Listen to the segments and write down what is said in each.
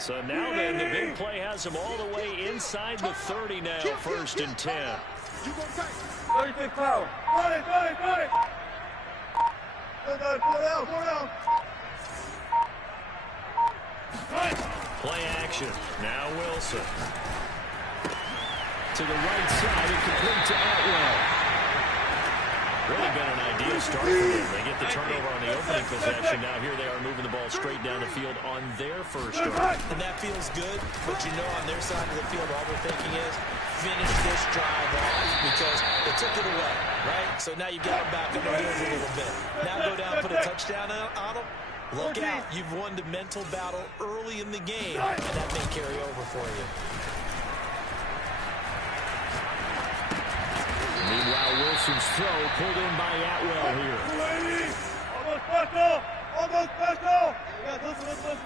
So now then, the big play has him all the way inside the 30 now, 1st and 10. 36 power. Got it. Go down. Play action. Now Wilson. To the right side, and complete to Atwell. Really been an ideal start for them. They get the turnover on the opening possession. Now here they are moving the ball straight down the field on their first drive. And that feels good, but you know on their side of the field, all they're thinking is finish this drive off because they took it away, right? So now you got them back on the heels a little bit. Now go down, put a touchdown on them. Look out. You've won the mental battle early in the game, and that may carry over for you. Meanwhile, Wilson's throw pulled in by Atwell here. Almost special. Listen.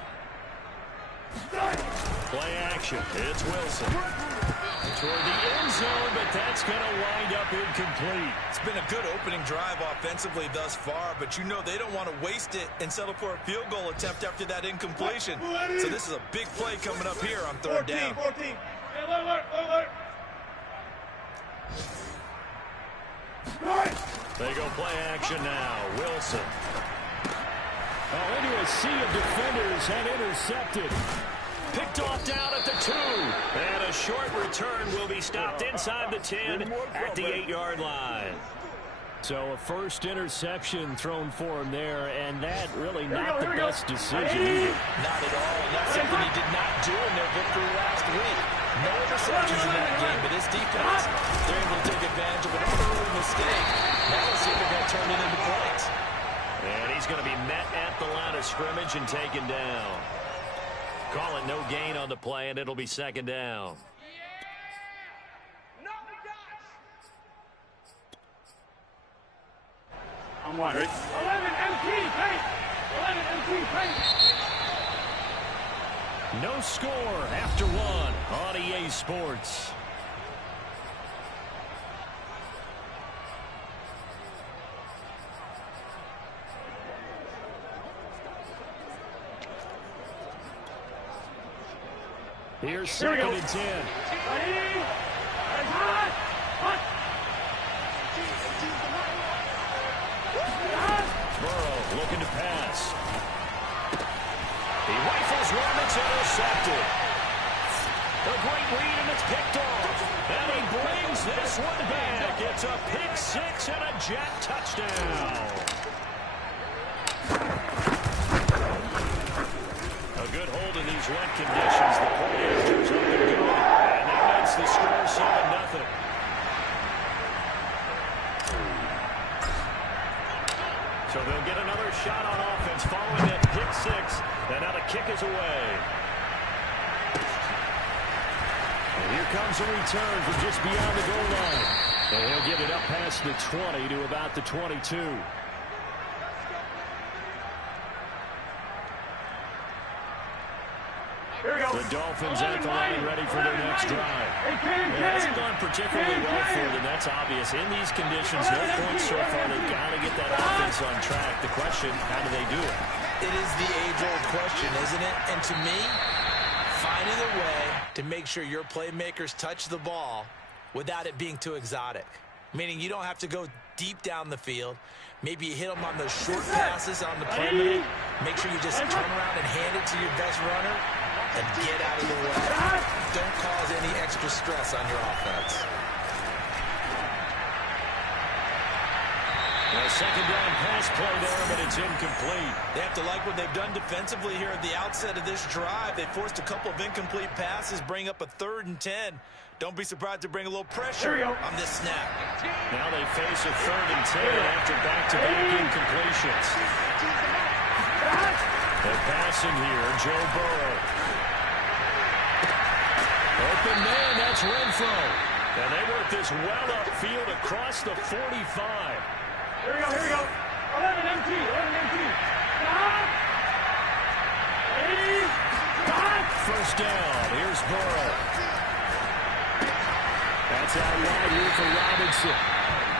Play action. It's Wilson. Toward the end zone, but that's going to wind up incomplete. It's been a good opening drive offensively thus far, but you know they don't want to waste it and settle for a field goal attempt after that incompletion. So this is a big play coming up here on 3rd down. 14. Alert. They go play action now. Wilson. Into a sea of defenders and intercepted. Picked off down at the 2. And a short return will be stopped inside the 10 at the 8-yard line. So a first interception thrown for him there, and that really not the best decision either. Not at all. And that's something he did not do in their victory last week. No interceptions in that game, but his defense, they're able to take advantage of an early mistake. Now let's see if they're going to turn it into points. And he's going to be met at the line of scrimmage and taken down. Call it no gain on the play, and it'll be 2nd down. I'm one. 11 MT paint. 11 MT paint. No score after 1 on EA Sports. Here's 2nd and 10. Ready? Hot. Burrow looking to pass. He rifles one, it's intercepted. A great read, and it's picked off. And he brings this one back. It's a pick 6 and a Jet touchdown. A good hold in these wet conditions. The Poindexter's up and going. And that makes the score 7-0. So they'll get another shot on offense following that pick 6. And now the kick is away. And here comes a return from just beyond the goal line. And he'll get it up past the 20 to about the 22. The Dolphins at the line ready for their next drive. It hasn't gone particularly well for them. That's obvious. In these conditions, no points so far. They've got to get that offense on track. The question, how do they do it? It is the age-old question, isn't it? And to me, finding a way to make sure your playmakers touch the ball without it being too exotic. Meaning you don't have to go deep down the field. Maybe you hit them on those short passes on the perimeter. Make sure you just turn around and hand it to your best runner and get out of the way. Don't cause any extra stress on your offense. A second down pass play there, but it's incomplete. They have to like what they've done defensively here at the outset of this drive. They forced a couple of incomplete passes, bring up a 3rd and 10. Don't be surprised to bring a little pressure on this snap. Now they face a 3rd and 10 after back-to-back incompletions. They're passing here, Joe Burrow. Open man, that's Renfro. And they work this well upfield across the 45. Here we go. 11 MT. Stop. Ready? Stop. First down. Here's Burrow. That's out wide here for Robinson.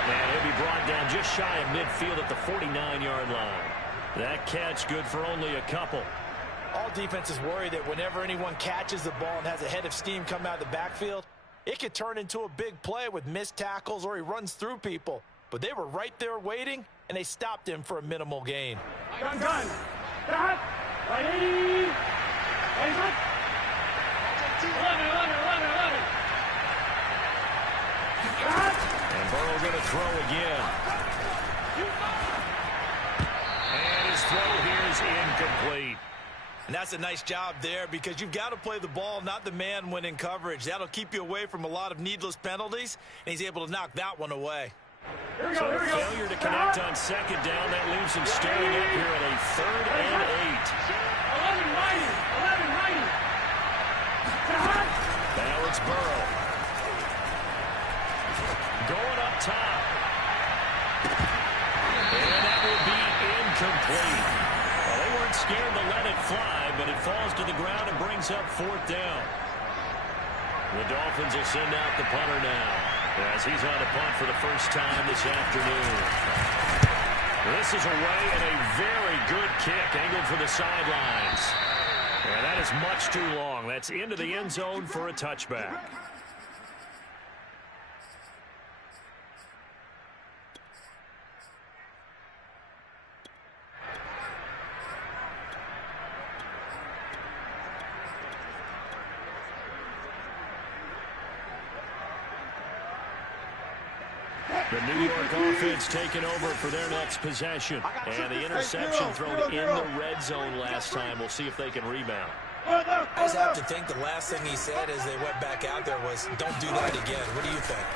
And he'll be brought down just shy of midfield at the 49-yard line. That catch good for only a couple. All defenses worry that whenever anyone catches the ball and has a head of steam come out of the backfield, it could turn into a big play with missed tackles or he runs through people. But they were right there waiting, and they stopped him for a minimal gain. Gun. Stop. Ready. Ready, set. 11. Stop. And Burrow going to throw again. And his throw here is incomplete. And that's a nice job there because you've got to play the ball, not the man when in coverage. That'll keep you away from a lot of needless penalties, and he's able to knock that one away. So a failure to connect on second down. That leaves him staring up here at a 3rd and 8. Now it's Burrow. Going up top. And that will be incomplete. Well, they weren't scared to let it fly, but it falls to the ground and brings up 4th down. The Dolphins will send out the punter now, as he's on a punt for the first time this afternoon. This is away and a very good kick angled for the sidelines. And that is much too long. That's into the end zone for a touchback. The New York offense taking over for their next possession. And the interception thrown in the red zone last time. We'll see if they can rebound. I just have to think the last thing he said as they went back out there was, don't do that again. What do you think?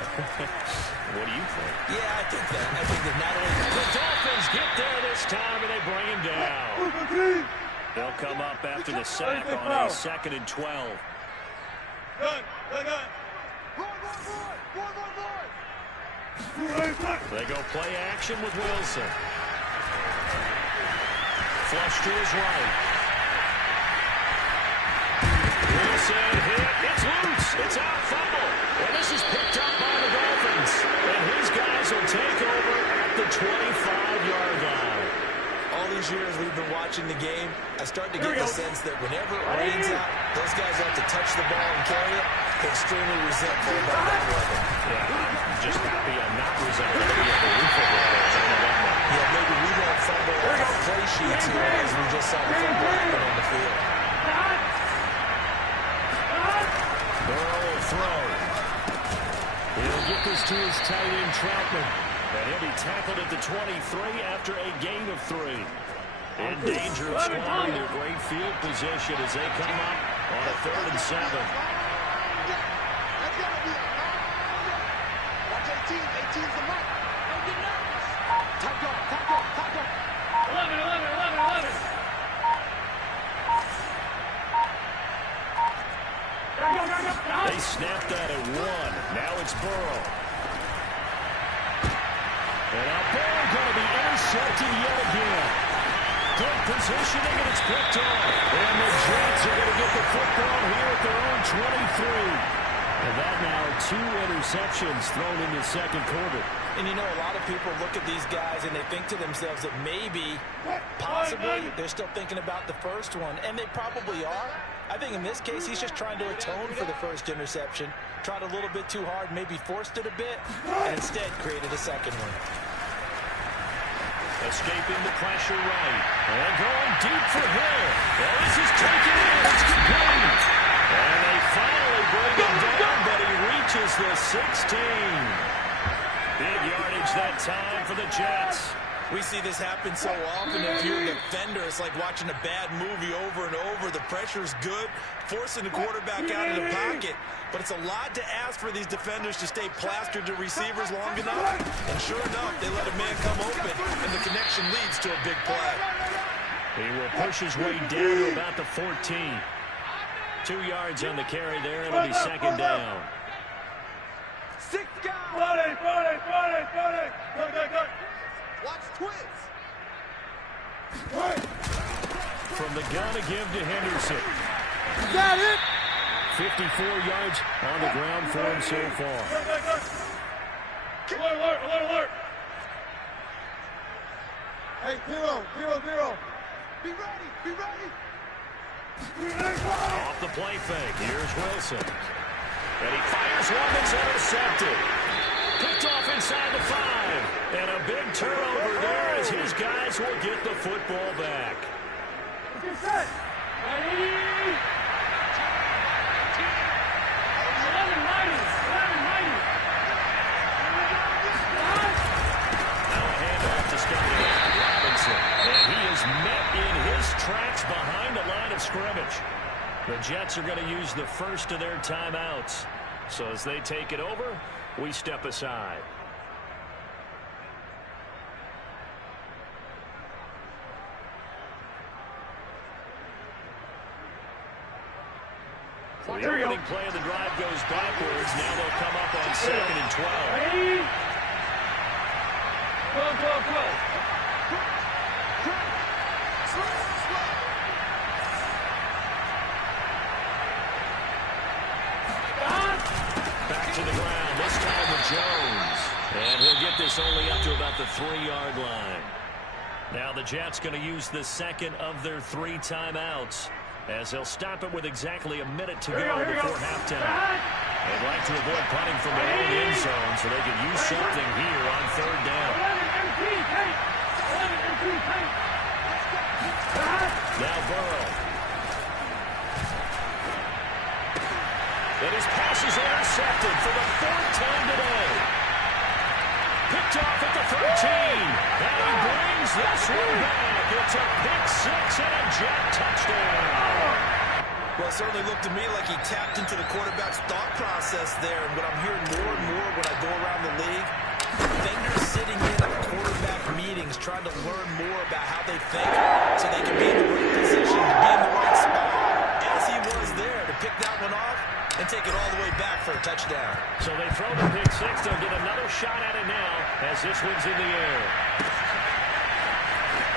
What do you think? Yeah, I think that not only the Dolphins get there this time and they bring him down. They'll come up after the sack on a 2nd and 12. They go play action with Wilson. Flush to his right. Wilson hit. It's loose. It's out, fumble. And this is picked up by the Dolphins. And his guys will take over at the 25-yard line. All these years we've been watching the game, I start to get the sense that whenever it rains out, those guys have to touch the ball and carry it. They're extremely resentful about that weather. Yeah, I'm just happy I'm not resentful of the football players. Yeah, maybe we won't fumble off play sheets here as we just saw the fumble happen on the field. Burrow will throw. He'll get this to his tight end, Troutman. And he'll be tackled at the 23 after a gain of 3. In danger of squandering their great field position as they come up on a 3rd and 7. Watch 18. 18's the mark. Don't get nervous. Tight go. 11. They snapped that at 1. Now it's Burrow. And a ball going to be intercepted yet again. Good positioning, and it's picked off. And the Jets are going to get the football here at their own 23. And that now 2 interceptions thrown in the second quarter. And you know, a lot of people look at these guys and they think to themselves that maybe, possibly, they're still thinking about the first one. And they probably are. I think in this case, he's just trying to atone for the first interception. Tried a little bit too hard, maybe forced it a bit, and instead created a second one. Escaping the pressure right. And going deep for Hill. Well, this is taken in. It's complete. And they finally bring him down, but he reaches the 16. Big yardage that time for the Jets. We see this happen so often. If you're a defender, it's like watching a bad movie over and over. The pressure's good, forcing the quarterback out of the pocket. But it's a lot to ask for these defenders to stay plastered to receivers long enough. And sure enough, they let a man come open, and the connection leads to a big play. He will push his way down to about the 14. 2 yards on the carry there. It'll be second down. 6 guys. Buddy. Go. Watch twins. From the gun to give to Henderson. Is that it? 54 yards on the ground for him so far. Alert. Hey, 0. Be ready. Off the play fake. Here's Wilson. And he fires one that's intercepted. Picked off inside the 5. And a big turnover there as his guys will get the football back. And he is met in his tracks behind the line of scrimmage. The Jets are going to use the first of their timeouts. So as they take it over, we step aside. So the opening play of the drive goes backwards. Now they'll come up on 2nd and 12. Go. Back to the ground, this time with Jones. And he'll get this only up to about the 3-yard line. Now the Jets going to use the second of their 3 timeouts, as they'll stop it with exactly a minute to go before halftime. They'd like to avoid punting from their own end zone so they can use something here on 3rd down. Now Burrow. And his pass is intercepted for the 4th time today. Picked off at the 13. And he brings this one back. It's a pick 6 and a Jet touchdown. Well, it certainly looked to me like he tapped into the quarterback's thought process there. And what I'm hearing more and more when I go around the league, vendors sitting in at quarterback meetings trying to learn more about how they think so they can be in the right position, to be in the right spot, as he was there to pick that one off and take it all the way back for a touchdown. So they throw the pick 6. They'll get another shot at it now as this one's in the air.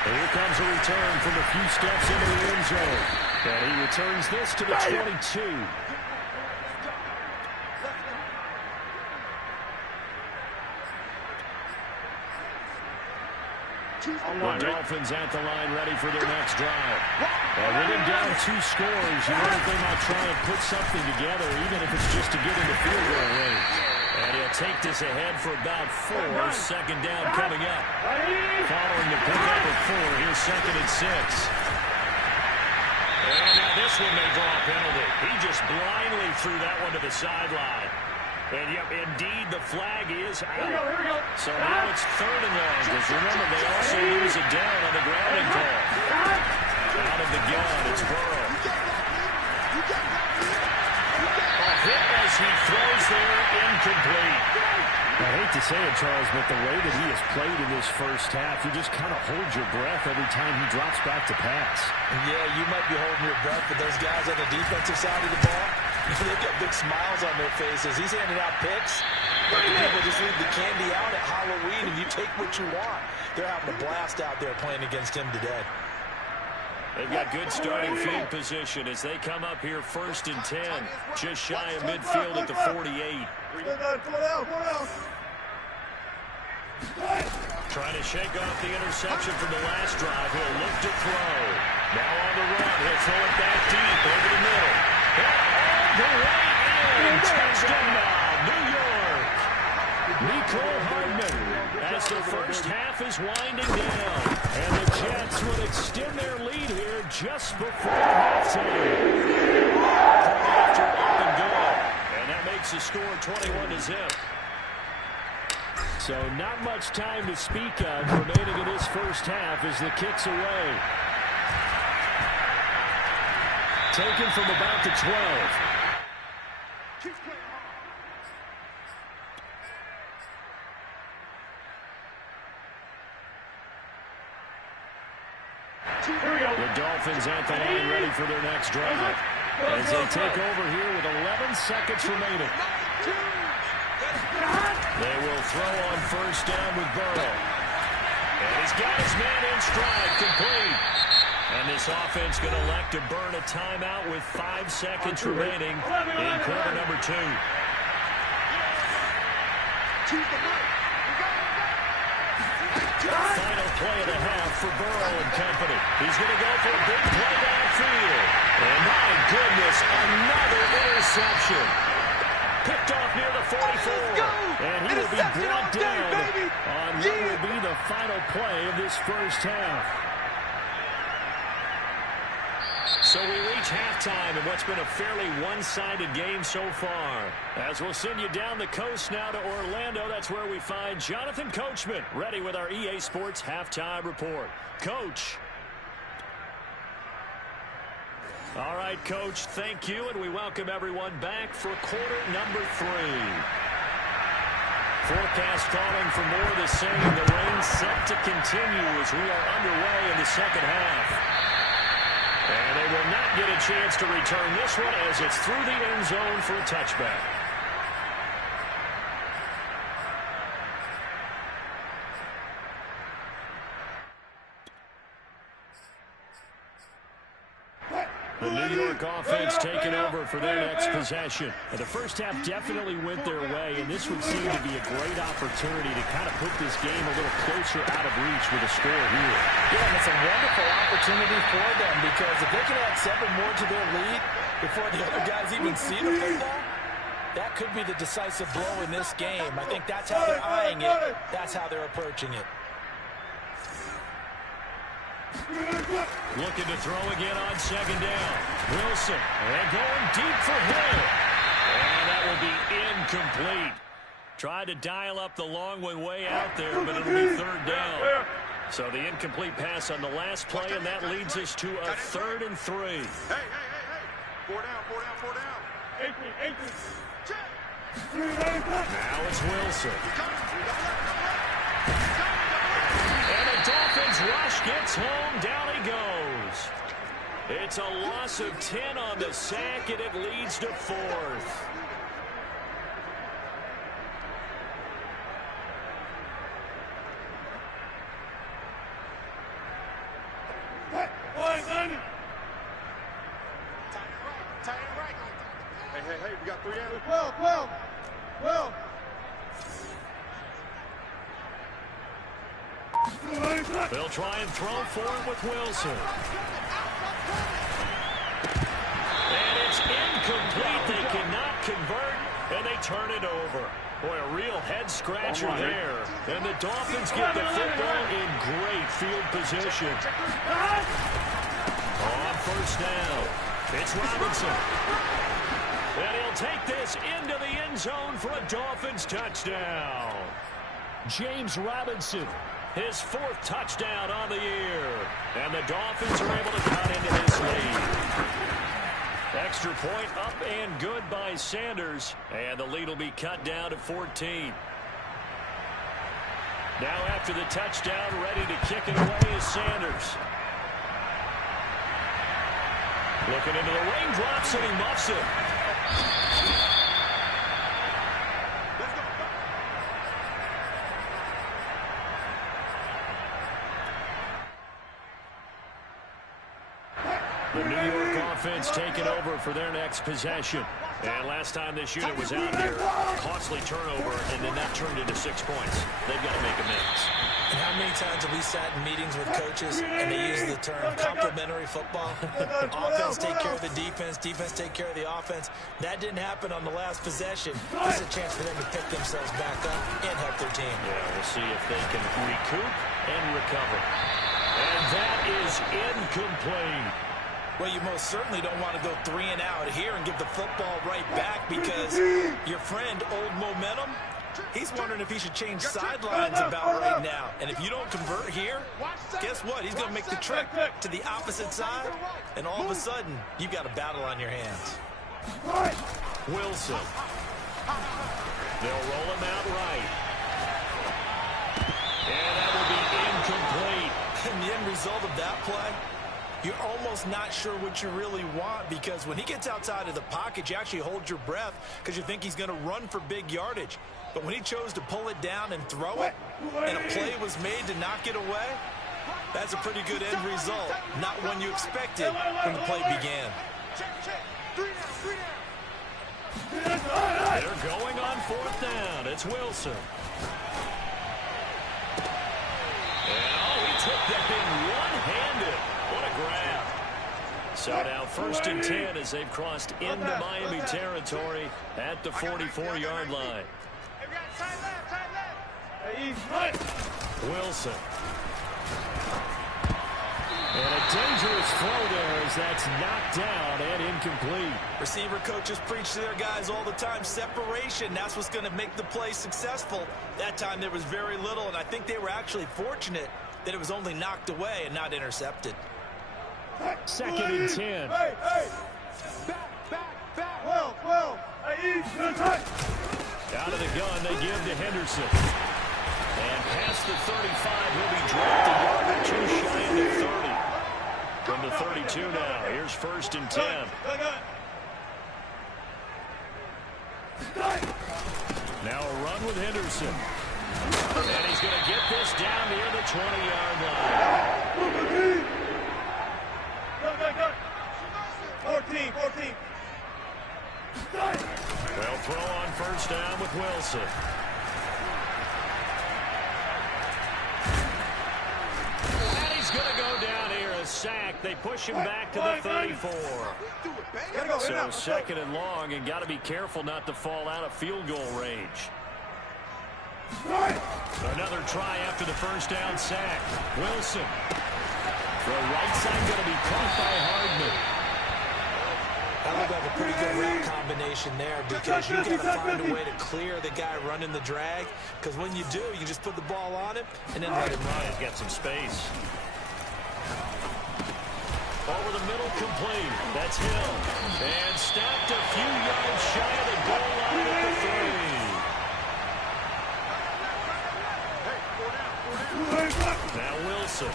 And here comes a return from a few steps into the end zone. And he returns this to the 22. The Dolphins at the line ready for their next drive. And with him down 2 scores, you know that they might try and put something together, even if it's just to get into field goal range. And he'll take this ahead for about 4. 2nd down coming up. Following the pickup of 4, here's 2nd and 6. And now this one may draw a penalty. He just blindly threw that one to the sideline. And, yep, indeed, the flag is out. So now it's 3rd and long, because remember, they also lose it down on the grounding call. Out of the gun, it's Burrow. A hit as he throws there, incomplete. I hate to say it, Charles, but the way that he has played in this first half, you just kind of hold your breath every time he drops back to pass. Yeah, you might be holding your breath, but those guys on the defensive side of the ball, they've got big smiles on their faces. He's handing out picks like the people just leave the candy out at Halloween and you take what you want. They're having a blast out there playing against him today. They've got good starting field position as they come up here 1st and 10, just shy of midfield at the 48. Trying to shake off the interception from the last drive. He'll look to throw. Now on the run. He'll throw it back deep over the middle. And all the way in. Touchdown, New York. Nicole Hardman as the first half is winding down. And the Jets will extend their lead here just before halftime. After up and good. And that makes the score 21-0. So not much time to speak of remaining in this first half as the kick's away. Taken from about the 12. The Dolphins at the line ready for their next drive. As they take over here with 11 seconds remaining. They will throw on 1st down with Burrow. And he's got his man in stride, complete. And this offense going to elect to burn a timeout with 5 seconds remaining in quarter number 2. Final play of the half for Burrow and company. He's going to go for a big play downfield. And my goodness, another interception. Picked off near the 44. And he will be brought down on what will be the final play of this first half. So we reach halftime in what's been a fairly one-sided game so far. As we'll send you down the coast now to Orlando, that's where we find Jonathan Coachman, ready with our EA Sports Halftime Report. Coach. All right, Coach, thank you, and we welcome everyone back for quarter number 3. Forecast calling for more of the same. The rain set to continue as we are underway in the second half. And they will not get a chance to return this one as it's through the end zone for a touchback. The New York offense taking over for their next possession. And the first half definitely went their way, and this would seem to be a great opportunity to kind of put this game a little closer out of reach with a score here. Yeah, and it's a wonderful opportunity for them because if they can add 7 more to their lead before the other guys even see the football, that could be the decisive blow in this game. I think that's how they're eyeing it. That's how they're approaching it. Looking to throw again on second down. Wilson, and going deep for Hill. And that will be incomplete. Tried to dial up the long one way out there, but it'll be third down. So the incomplete pass on the last play, and that leads us to a 3rd and 3. Hey. 4 down. Now it's Wilson. And the Dolphins rush gets home. Down he goes. It's a loss of 10 on the sack, and it leads to 4th. Hey, we got 3 down. Well. They'll try and throw for it with Wilson. And it's incomplete. They cannot convert, and they turn it over. Boy, a real head-scratcher there. And the Dolphins get the football in great field position. On first down, it's Robinson. And he'll take this into the end zone for a Dolphins touchdown. James Robinson, his 4th touchdown on the year. And the Dolphins are able to cut into this lead. Extra point up and good by Sanders. And the lead will be cut down to 14. Now after the touchdown, ready to kick it away is Sanders. Looking into the raindrops, and he muffs it. The New York offense taking over for their next possession. And last time this unit was out here, costly turnover, and then that turned into 6 points. They've got to make amends. And how many times have we sat in meetings with coaches and they use the term complementary football? Offense take care of the defense, defense take care of the offense. That didn't happen on the last possession. This is a chance for them to pick themselves back up and help their team. Yeah, we'll see if they can recoup and recover. And that is incomplete. Well, you most certainly don't want to go 3 and out here and give the football right back because your friend, Old Momentum, he's wondering if he should change sidelines about right now. And if you don't convert here, guess what? He's going to make the trip to the opposite side, and all of a sudden, you've got a battle on your hands. Wilson. They'll roll him out right. And that will be incomplete. And the end result of that play, you're almost not sure what you really want because when he gets outside of the pocket, you actually hold your breath because you think he's going to run for big yardage. But when he chose to pull it down and throw it, and a play was made to knock it away, that's a pretty good end result. Not one you expected when the play began. They're going on 4th down. It's Wilson. And, oh, he took that thing one-handed. What a grab. So now 1st and 10 as they've crossed into Miami territory at the 44-yard line. Wilson. And a dangerous throw there as that's knocked down and incomplete. Receiver coaches preach to their guys all the time. Separation, that's what's going to make the play successful. That time there was very little, and I think they were actually fortunate that it was only knocked away and not intercepted. 2nd and 10. Hey, hey. Back. Well. Out of the gun, they give to Henderson. And past the 35, he'll be dropped a yard or two shy of the 30. From the 32 now, here's 1st and 10. Now a run with Henderson. And he's going to get this down near the 20-yard line. 14. They'll throw on 1st down with Wilson. And he's going to go down here, a sack. They push him back to the 34. So 2nd and long, and got to be careful not to fall out of field goal range. Another try after the 1st down sack. Wilson. The right side going to be caught by Hardman. That looked like a pretty good route combination there because you got to find a way to clear the guy running the drag. Because when you do, you just put the ball on him and then let him run. He's got some space. Over the middle, complete. That's Hill. And stopped a few yards shy of the goal line at the 3. Now Wilson.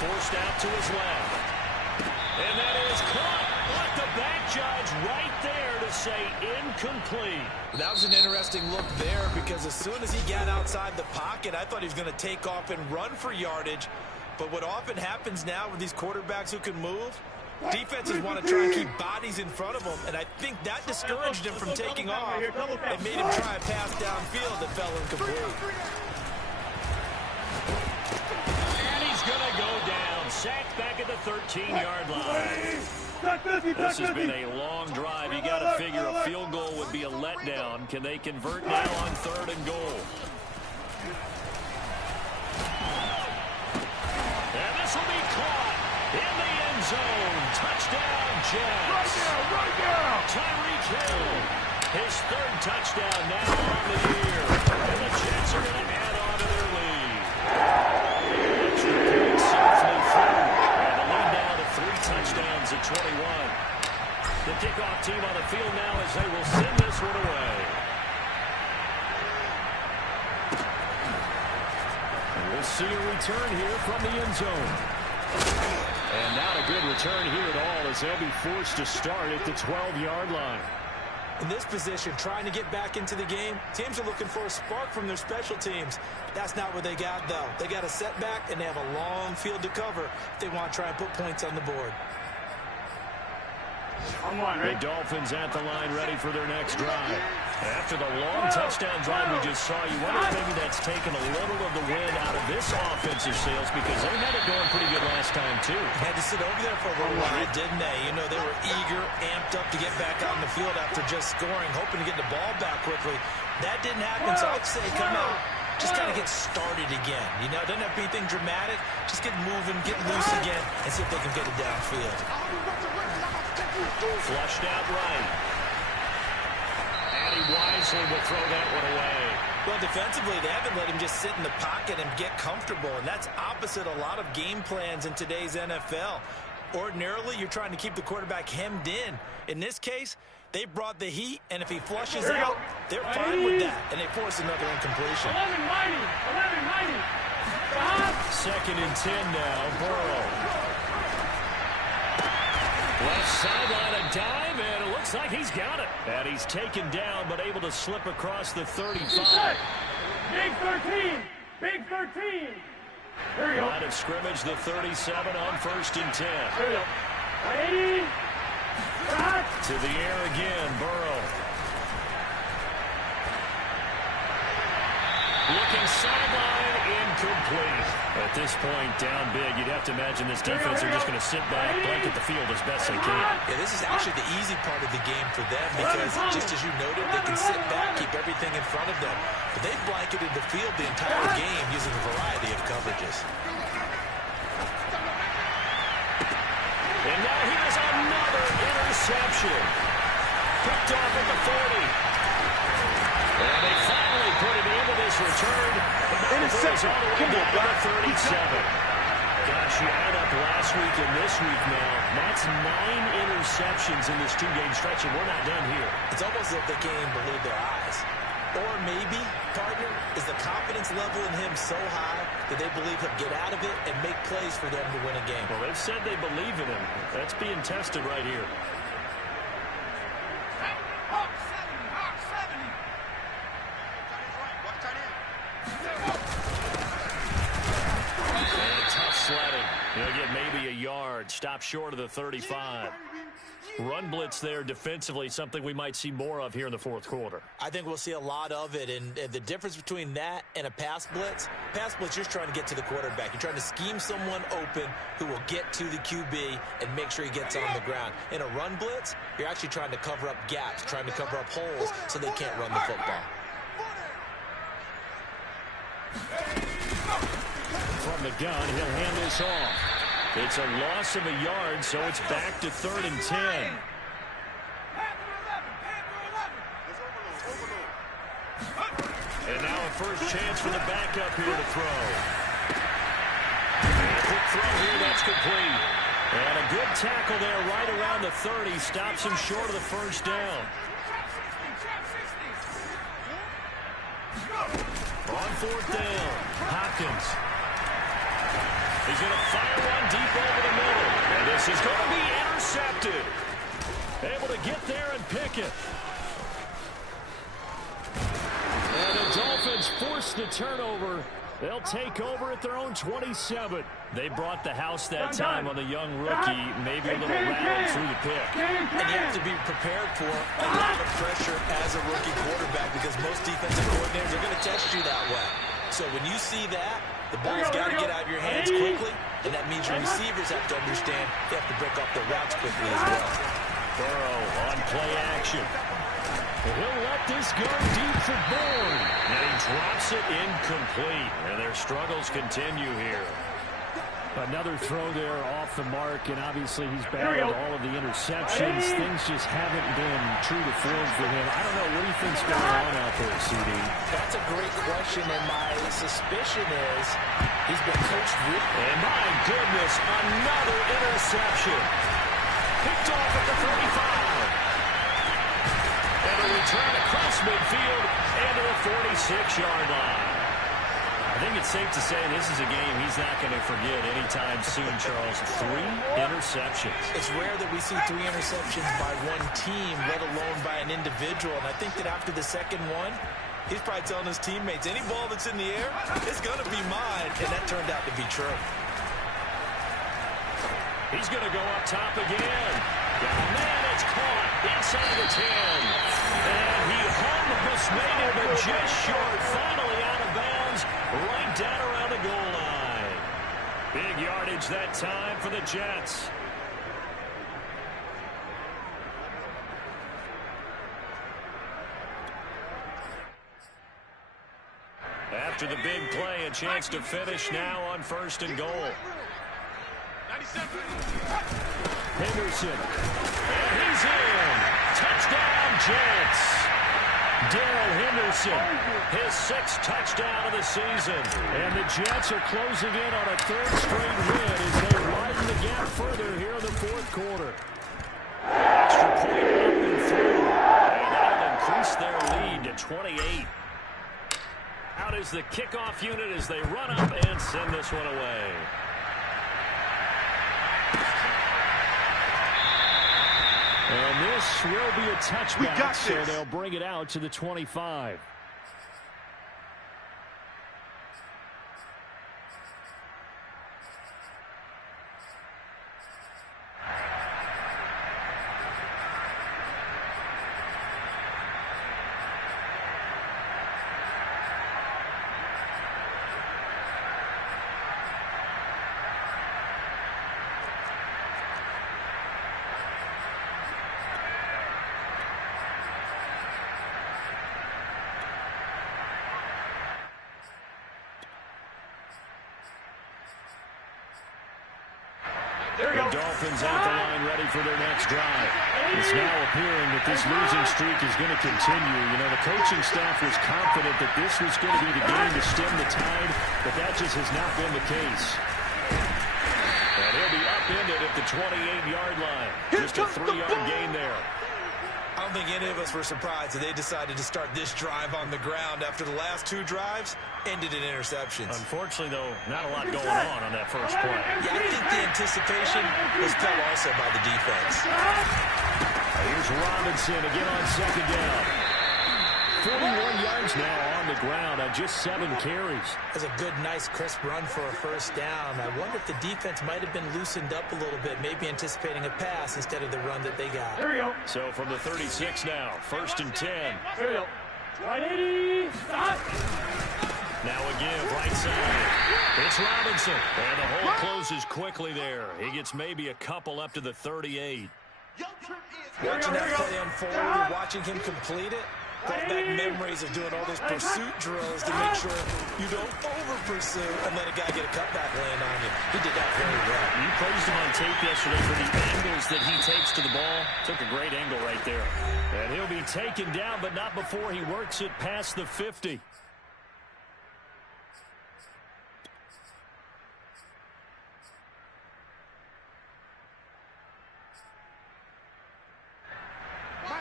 Forced out to his left. And that is caught. But the back judge right there to say incomplete. That was an interesting look there because as soon as he got outside the pocket, I thought he was going to take off and run for yardage. But what often happens now with these quarterbacks who can move, defenses want to try and keep bodies in front of them. And I think that discouraged him from taking off and made him try a pass downfield that fell incomplete. And he's going to go down. Sacked back at the 13-yard line. This has been a long drive. You got to figure a field goal would be a letdown. Can they convert now on 3rd and goal? And this will be caught in the end zone. Touchdown, Jets. Right now. Tyreek Hill. His 3rd touchdown now on the year. And the Jets are going to add on to their lead. Extra point safely through. And the lead now to 3 touchdowns at 21. The kickoff team on the field now as they will send this one away. And we'll see a return here from the end zone. And not a good return here at all as they'll be forced to start at the 12-yard line. In this position, trying to get back into the game, teams are looking for a spark from their special teams. That's not what they got, though. They got a setback, and they have a long field to cover if they want to try and put points on the board. The Dolphins at the line ready for their next drive. After the long touchdown drive we just saw, you wonder if maybe that's taken a little of the wind out of this offensive sails because they had it going pretty good last time, too. Had to sit over there for a little while, didn't they? You know, they were eager, amped up to get back out on the field after just scoring, hoping to get the ball back quickly. That didn't happen, so I'd say come out, just kind of get started again. You know, doesn't have to be anything dramatic. Just get moving, get loose again, and see if they can get it downfield. Flushed out right. And he wisely will throw that one away. Well, defensively, they haven't let him just sit in the pocket and get comfortable, and that's opposite a lot of game plans in today's NFL. Ordinarily, you're trying to keep the quarterback hemmed in. In this case, they brought the heat, and if he flushes out, they're fine with that, and they force another incompletion. 11-90. 2nd and 10 now, Burrow. Left sideline a dive, and it looks like he's got it. And he's taken down, but able to slip across the 35. Big 13. Big 13. There you go. Line of scrimmage, the 37 on 1st and 10. There you go. 80. To the air again, Burrow. Looking sideline, incomplete. At this point, down big, you'd have to imagine this defense are just going to sit back, blanket the field as best they can. Yeah, this is actually the easy part of the game for them because, just as you noted, they can sit back, keep everything in front of them. But they've blanketed the field the entire game using a variety of coverages. And now here's another interception. Picked off at the 40. And they finally put it into this return. Interception. All the way down to the 37. Gosh, you add up last week and this week now. That's 9 interceptions in this two-game stretch, and we're not done here. It's almost as if they can't even believe their eyes. Or maybe, partner, is the confidence level in him so high that they believe he'll get out of it and make plays for them to win a game. Well, they've said they believe in him. That's being tested right here. And tough sledding. He'll get maybe a yard. Stop short of the 35. Run blitz there defensively, something we might see more of here in the fourth quarter. I think we'll see a lot of it, and the difference between that and a pass blitz, you're trying to get to the quarterback. You're trying to scheme someone open who will get to the QB and make sure he gets on the ground. In a run blitz, you're actually trying to cover up gaps, trying to cover up holes so they can't run the football. From the gun, he'll hand this off. It's a loss of a yard, so it's back to 3rd and 10. And now a first chance for the backup here to throw. And a quick throw here, that's complete. And a good tackle there right around the 30. Stops him short of the first down. On 4th down, Hopkins. He's going to fire one deep over the middle. And this is going to be intercepted. Able to get there and pick it. And the Dolphins force the turnover. They'll take over at their own 27. They brought the house that time on the young rookie. Maybe a little rattled through the pick. And you have to be prepared for a lot of pressure as a rookie quarterback because most defensive coordinators are going to test you that way. So when you see that, the ball's got to get out of your hands quickly, and that means your receivers have to understand they have to break off their routes quickly as well. Burrow on play action. He'll let this go deep for Bourne. And he drops it incomplete. And their struggles continue here. Another throw there off the mark, and obviously he's battled all of the interceptions. Things just haven't been true to form for him. I don't know, what do you think's going on out there, CD? That's a great question, and my suspicion is he's been coached really. And my goodness, another interception. Picked off at the 35. And a return across midfield and to the 46-yard line. I think it's safe to say this is a game he's not going to forget anytime soon, Charles. 3 interceptions. It's rare that we see 3 interceptions by one team, let alone by an individual. And I think that after the second one, he's probably telling his teammates, any ball that's in the air, it's going to be mine. And that turned out to be true. He's going to go up top again. Got a man, it's caught inside the 10. And he almost made it, but just short. Finally out of bounds, right down around the goal line. Big yardage that time for the Jets. After the big play, a chance to finish now on 1st and goal. Henderson. And he's in. Touchdown, Jets. Darrell Henderson, his 6th touchdown of the season. And the Jets are closing in on a 3rd straight win as they widen the gap further here in the 4th quarter. Extra point up and through. And that'll increase their lead to 28. Out is the kickoff unit as they run up and send this one away. And this will be a touchback, so they'll bring it out to the 25. The Dolphins at the line ready for their next drive. It's now appearing that this losing streak is going to continue. You know, the coaching staff was confident that this was going to be the game to stem the tide, but that just has not been the case. And he'll be upended at the 28-yard line. Just a 3-yard gain there. I don't think any of us were surprised that they decided to start this drive on the ground after the last 2 drives ended in interceptions. Unfortunately, though, not a lot going on that first play. Yeah, I think the anticipation was felt also by the defense. Here's Robinson again on second down. 41 yards now on the ground on just 7 carries. That's a good, nice, crisp run for a first down. I wonder if the defense might have been loosened up a little bit, maybe anticipating a pass instead of the run that they got. There we go. So from the 36 now, 1st and 10. There we go. 180. Stop. Now again, right side. It's Robinson. And the hole closes quickly there. He gets maybe a couple up to the 38. Watching that play unfold and watching him complete it, brought back memories of doing all those pursuit drills to make sure you don't over-pursue and let a guy get a cutback laying on you. He did that very well. You praised him on tape yesterday for the angles that he takes to the ball. Took a great angle right there. And he'll be taken down, but not before he works it past the 50.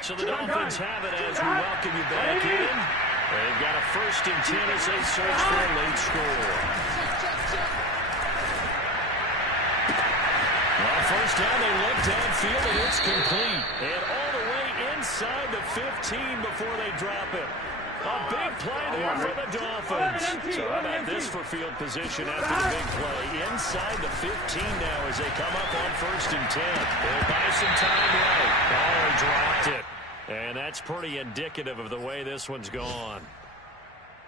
So the Dolphins have it as we welcome you back in. They've got a 1st and 10 as they search for a late score. Well, first down, they look downfield, and it's complete. And all the way inside the 15 before they drop it. A big play there for the Dolphins. So how about this for field position after the big play? Inside the 15 now as they come up on 1st and 10. They'll buy some time right. Oh, he dropped it. And that's pretty indicative of the way this one's gone.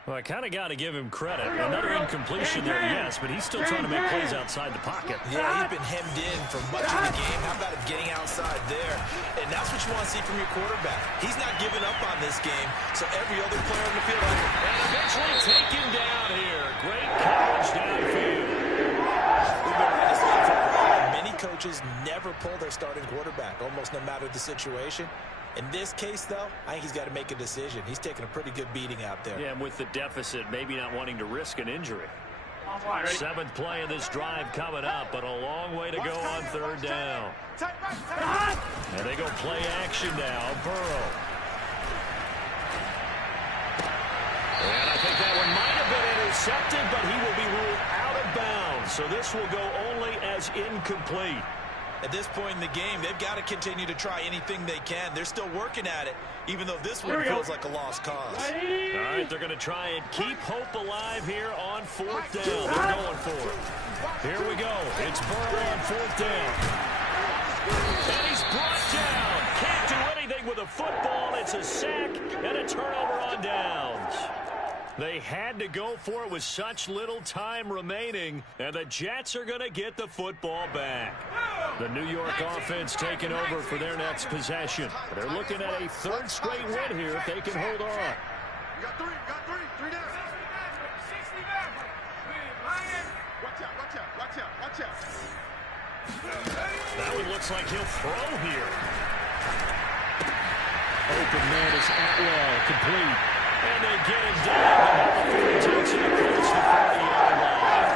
Well, I kind of got to give him credit. Another incompletion there, yes, but he's still trying to make plays outside the pocket. Yeah, he's been hemmed in for much of the game. How about him getting outside there? And that's what you want to see from your quarterback. He's not giving up on this game, so every other player on the field has it. And eventually taken down here. Great coverage downfield. We've been running this league for a while. Many coaches never pull their starting quarterback, almost no matter the situation. In this case, though, I think he's got to make a decision. He's taking a pretty good beating out there. Yeah, and with the deficit, maybe not wanting to risk an injury. 7th play of this drive coming up, but a long way to go on 3rd down. And they go play action now. Burrow. And I think that one might have been intercepted, but he will be ruled out of bounds. So this will go only as incomplete. At this point in the game, they've got to continue to try anything they can. They're still working at it, even though this one feels like a lost cause. All right, they're going to try and keep hope alive here on 4th down. They're going for it. Here we go. It's Burrow on 4th down. And he's brought down. Can't do anything with a football. It's a sack and a turnover on downs. They had to go for it with such little time remaining, and the Jets are going to get the football back. The New York offense taking over for their next possession. They're looking at a 3rd straight win here if they can hold on. You got three down. Watch out. That one looks like he'll throw here. Open man is Atwell, complete. And they get him down. Takes it across the 40-yard line.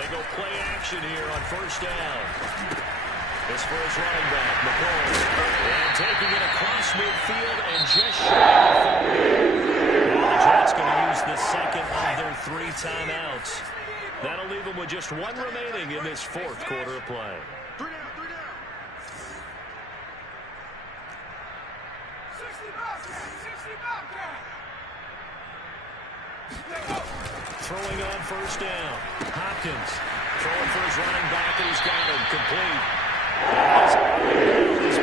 They go play action here on 1st down. This for his running back, McCoy. And taking it across midfield and just shy of the 40. Now the Jets going to use the second of their 3 timeouts. That'll leave them with just 1 remaining in this 4th quarter of play. Throwing on 1st down. Hopkins throwing for his running back, and he's got him complete. He's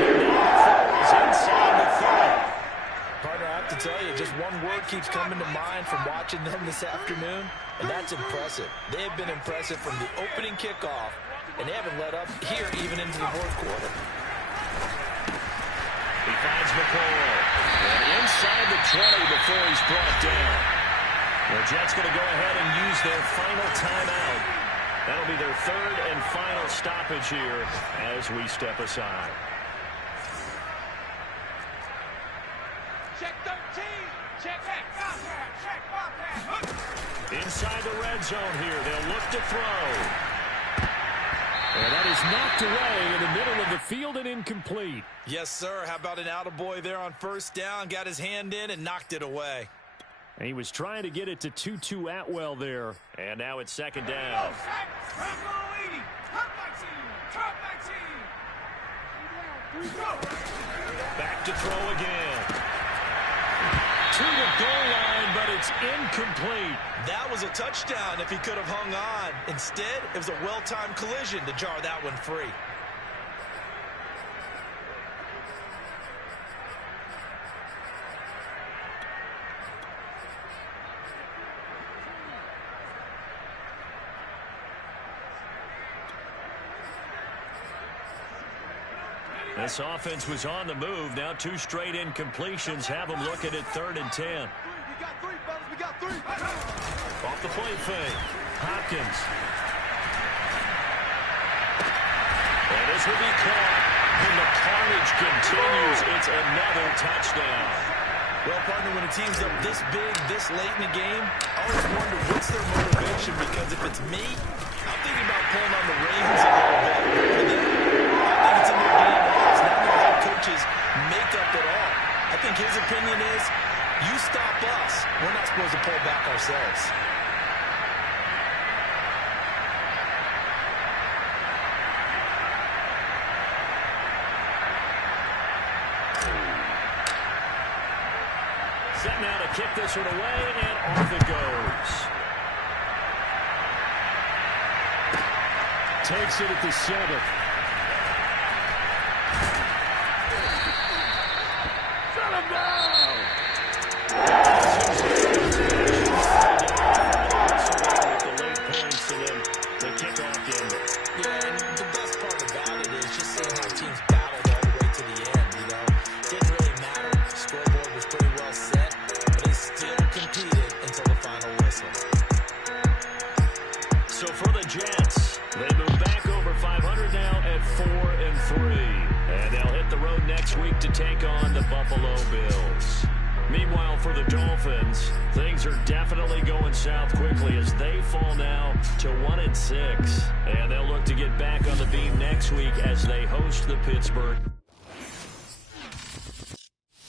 inside the 30. Partner, I have to tell you, just one word keeps coming to mind from watching them this afternoon, and that's impressive. They have been impressive from the opening kickoff, and they haven't let up here even into the 4th quarter. He finds McCoy. And inside the 20 before he's brought down. The Jets going to go ahead and use their final timeout. That'll be their third and final stoppage here as we step aside. Check 13. Check back. Inside the red zone here. They'll look to throw. And that is knocked away in the middle of the field and incomplete. Yes, sir. How about an attaboy there on first down? Got his hand in and knocked it away. And he was trying to get it to Tutu Atwell there. And now it's second down. Back to throw again. To the goal line, but it's incomplete. That was a touchdown if he could have hung on. Instead, it was a well-timed collision to jar that one free. This offense was on the move. Now two straight incompletions have them looking at 3rd and 10. We got three, fellas. We got three. Off the play fake. Hopkins. And this will be caught. And the carnage continues. It's another touchdown. Well, partner, when a team's up this big, this late in the game, I always wonder what's their motivation, because if it's me, I'm thinking about pulling on the reins a little bit. For them, I think it's in their DNA. It's not their head coach's makeup at all. I think his opinion is, you stop us, we're not supposed to pull back ourselves. Set now to kick this one away, and off it goes. Takes it at the 7th. Shut him down. The late points and then the kickoff ended. Yeah, and the best part about it is just seeing how teams battled all the way to the end, you know. Didn't really matter. The scoreboard was pretty well set, but they still competed until the final whistle. So for the Jets, they move back over 500 now at 4-3. And they'll hit the road next week to take on the Buffalo Bills. Meanwhile, for the Dolphins, things are definitely going south quickly as they fall now to 1-6. And they'll look to get back on the beam next week as they host the Pittsburgh